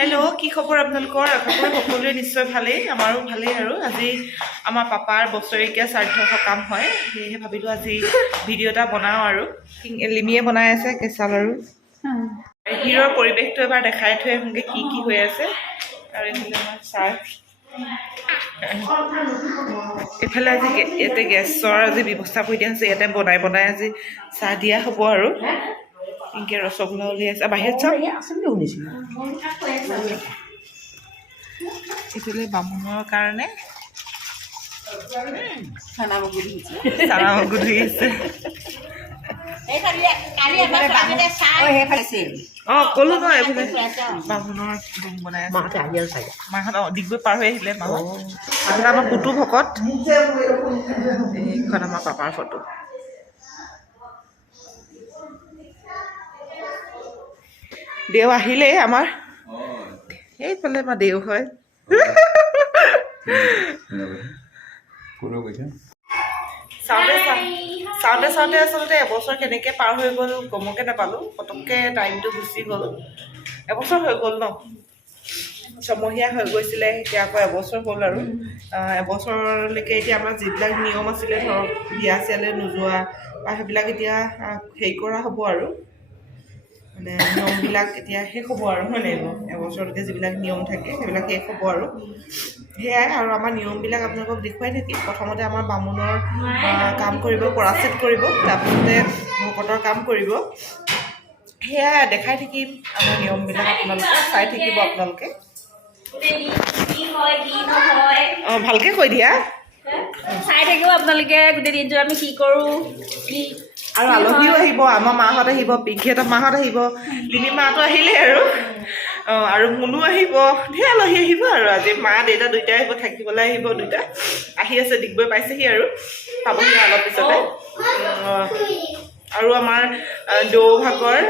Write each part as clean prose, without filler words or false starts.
Hello' কি খবৰ আপোনালোকৰ? আশা কৰোঁ সকলোৰে নিশ্চয় ভালেই, আমাৰো ভালেই। আৰু আজি আমাৰ পাপাৰ বছৰেকীয়া শ্ৰাদ্ধ সকাম হয়, সেয়েহে ভাবিলোঁ আজি ভিডিঅ' এটা বনাওঁ। আৰু লিমিয়ে বনাই আছে কেঁচা লাড়ু। বাহিৰৰ পৰিৱেশটো এবাৰ দেখাই থৈ আহোঁগৈ কি কি হৈ আছে। আৰু এইফালে আমাৰ চাহ, এইফালে আজি ইয়াতে গেছৰ আজি ব্যৱস্থা কৰি দিয়া হৈছে। ইয়াতে বনাই বনাই আজি চাহ দিয়া হ'ব। আৰু এনেকৈ ৰসগোল্লা উলিয়াইছে বাহিৰত চাওক। এইফালে বামুণৰ কাৰণে চানা মগু ধুই আছে। ক'লো ন এইফালে বামুণৰ ডুম বনাই আছে। মাহঁত ডিগবৈ পাৰ হৈ আহিলে। মাহঁত এইফালে আমাৰ পুতু ভকত। এইখন আমাৰ পাপাৰ ফটো। দেও আহিলেই আমাৰ, এইফালে আমাৰ দেও হয়। চাওঁতে চাওঁতে আচলতে এবছৰ কেনেকৈ পাৰ হৈ গ'ল গমকে নাপালোঁ। পটককৈ টাইমটো গুচি গ'ল। এবছৰ হৈ গ'ল ন, ছমহীয়া হৈ গৈছিলে, এতিয়া আকৌ এবছৰ হ'ল। আৰু এবছৰলৈকে এতিয়া আমাৰ যিবিলাক নিয়ম আছিলে, ধৰক বিয়া চিয়ালৈ নোযোৱা বা সেইবিলাক এতিয়া হেৰি কৰা হ'ব। আৰু মানে নিয়মবিলাক এতিয়া শেষ হ'ব। আৰু হয় নাই? এবছৰলৈকে যিবিলাক নিয়ম থাকে সেইবিলাক শেষ হ'ব। আৰু সেয়াই আৰু আমাৰ নিয়মবিলাক আপোনালোকক দেখুৱাই থাকিম। প্ৰথমতে আমাৰ বামুণৰ কাম কৰিব, পৰাচিত কৰিব, তাৰপিছতে ভকতৰ কাম কৰিব। সেয়াই দেখাই থাকিম আমাৰ নিয়মবিলাক, আপোনালোকে চাই থাকিব। আপোনালোকে ভালকৈ কৈ দিয়া, চাই থাকিব আপোনালোকে গোটেই দিনটো আমি কি কৰোঁ কি। আৰু আলহীও আহিব, আমাৰ মাহঁত আহিব, পিংকিহঁতৰ মাহঁত আহিব, লিমি মাহঁতো আহিলেই। আৰু মুনু আহিব, ধেৰ আলহী আহিব। আৰু আজি মা দেউতা দুইটাই আহিব, থাকিবলৈ আহিব। দুইটা আহি আছে, ডিগবৈ পাইছেহি আৰু পাবহি অলপ পিছতে। আৰু আমাৰ দৌভাগৰ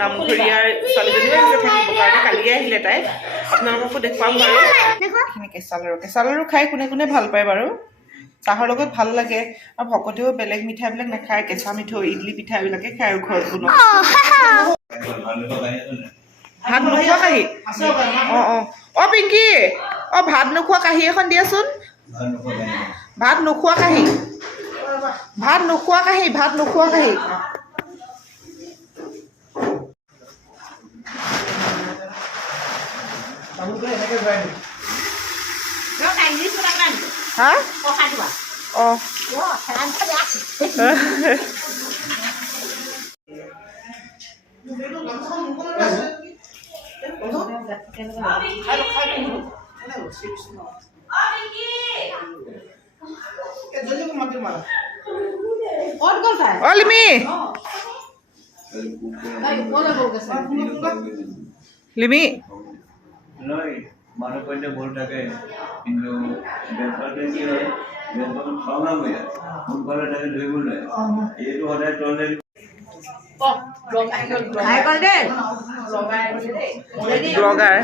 নামঘৰীয়াৰ ছোৱালীজনীও আহিছে থাকিবৰ কাৰণে, কালিয়ে আহিলে তাই। আপোনালোককো দেখুৱাম বাৰু। এইখিনি কেঁচা লাড়ু খাই কোনে কোনে ভাল পায় বাৰু? চাহৰ লগত ভাল লাগে। আৰু ভকতেও বেলেগ মিঠাইবিলাক নাখায়, কেঁচা মিঠৈ, ইডলি পিঠা এইবিলাকে খায়। আৰু ঘৰত বনোৱা ভাত নোখোৱা কাঁহী। পিংকি, ভাত নোখোৱা কাঁহী এখন দিয়াচোন। ভাত নোখোৱা কাঁহী, ভাত নোখোৱা কাঁহী, ভাত নোখোৱা কাঁহী। হা? লিমি মানুহ কইলে ভুল থাকে, কিন্তু বেলপাতে কি হয়, বেলপাত খাওনা হৈ যায়, সোনকালে থাকে ধৰিবলৈ। এইটো সদায় তলে ব্লগাৰ।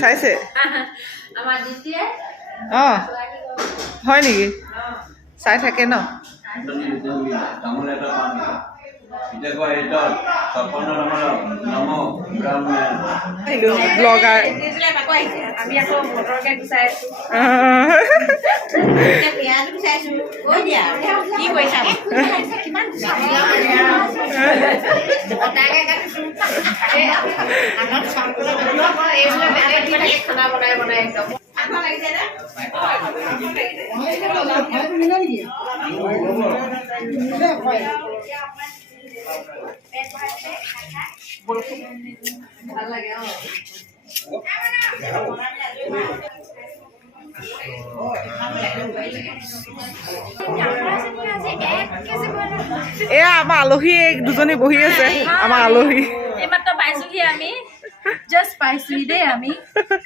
চাইছে? হয় নেকি? চাই থাকে ন? তামোল এটা পানী এতিয়া কয় এটা সপন ব্লগাৰ। আমি আকৌ মটৰকে গুচাই আছো। কি কৈছা? খানা বনাই বনাই একদম ভাল লাগে। এয়া আমাৰ আলহী দুজনী বহি আছে। আমাৰ আলহী এইমাত্ৰ পাইছোহি আমি, জাষ্ট পাইছোহি দেই। আমি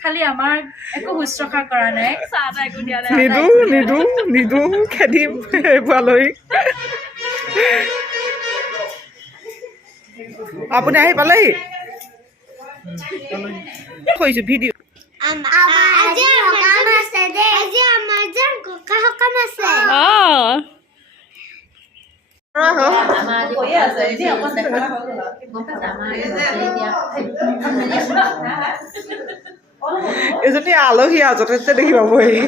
খালি আমাৰ একো শুশ্ৰূষা কৰা নাই, চাহ তাহ একো দিয়া নাই। নিদো খেদিম এইবোৰ আলহী। আপুনি আহি পালেহি কৈছোঁ ভিডিঅ' আজি সকাম আছে দেই আজি আমাৰ যেন ককা সকাম আছে এজনী আলহী আৰু যথেষ্ট দেখি পাবহি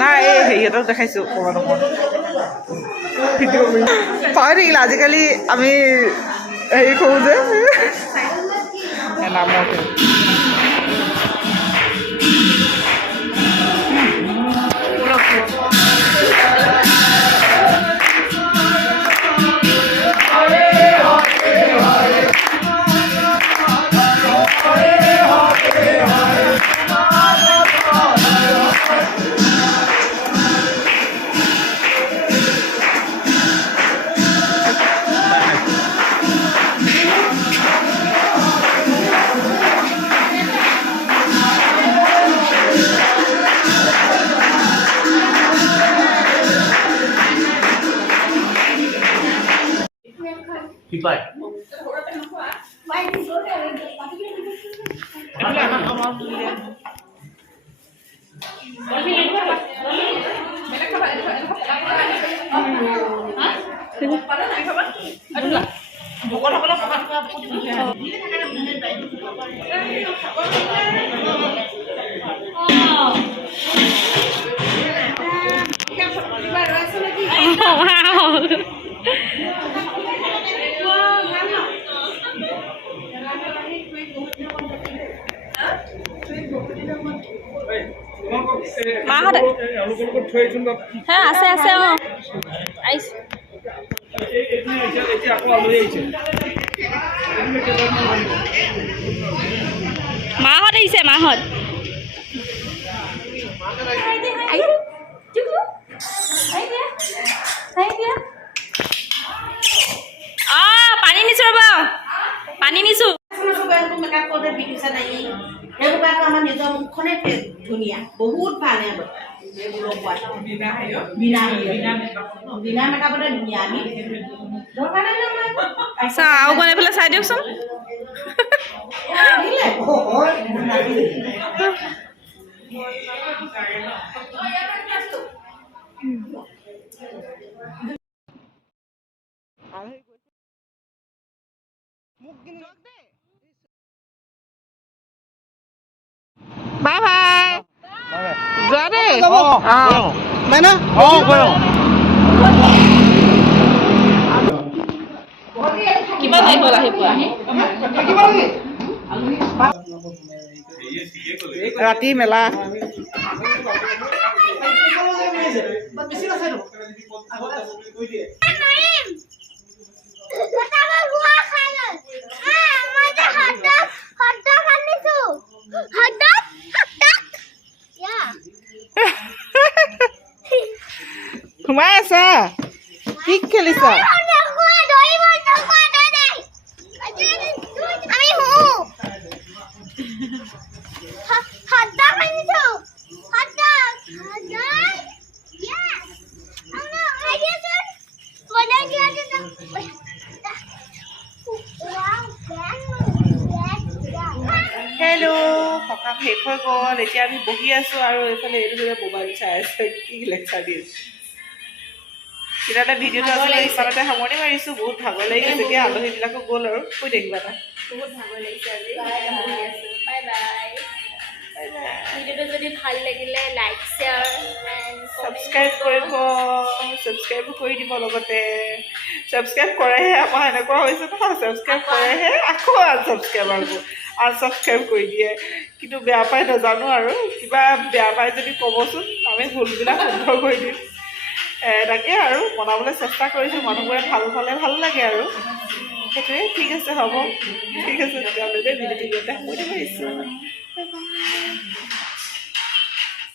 নাই এই হেৰিহঁতক দেখাইছোঁ অকণমান ভিডিঅ' পাহৰি থাকিলে আজিকালি আমি হেৰি কৰোঁ যে নামৰ মাহঁতে হ্যাঁ আছে আছে আহিছে মাহঁত আহিছে মাহঁত পানী নিছো ৰ'বা পানী নিছো মেকআপ কৰোঁতে বিকিছে নাই সেইবোৰ আমাৰ নিজৰ মুখখনে ধুনীয়া বহুত ভাল বিনা মেকআপতে ধুনীয়া আমি আচ্ছা আৰু অকণ এইফালে চাই দিয়কচোন বাই বাই যোৱা দেই নাই না কিমান টাইম হ'ল আহি পোৱা ৰাতি মেলা সোমাই আছা কি খেলিছা হেল্ল' সকাম শেষ হৈ গ'ল এতিয়া আমি বহি আছোঁ আৰু এইফালে এইটো মোবাইল চাই আছোঁ কি লেকচাৰ দি আছোঁ তেতিয়াহ'লে ভিডিঅ'টো আচলতে ইমানতে সামৰণি মাৰিছোঁ বহুত ভাগৰ লাগি গৈছে এতিয়া আলহীবিলাকো গ'ল আৰু কৈ দেখিবা এটা বহুত ভাগৰ লাগিছে আজি বাই বাই ভিডিঅ'টো যদি ভাল লাগিলে লাইক শ্বেয়াৰ এণ্ড ছাবস্ক্ৰাইব কৰি দিব লগতে ছাবস্ক্ৰাইব কৰেহে আমাৰ এনেকুৱা হৈছে নহয় ছাবস্ক্ৰাইব কৰেহে আকৌ আনছাবস্ক্ৰাইব কৰি দিয়ে কিন্তু বেয়া পাই নাজানো আৰু কিবা বেয়া পাই যদি ক'বচোন আমি ভুলবিলাক শুদ্ধ কৰি দিম তাকে আৰু বনাবলৈ চেষ্টা কৰিছোঁ মানুহবোৰে ভাল পালে ভাল লাগে আৰু সেইটোৱে ঠিক আছে হ'ব ঠিক আছে তেতিয়াহ'লে ভিডিঅ'টো সামৰণি মাৰিছোঁ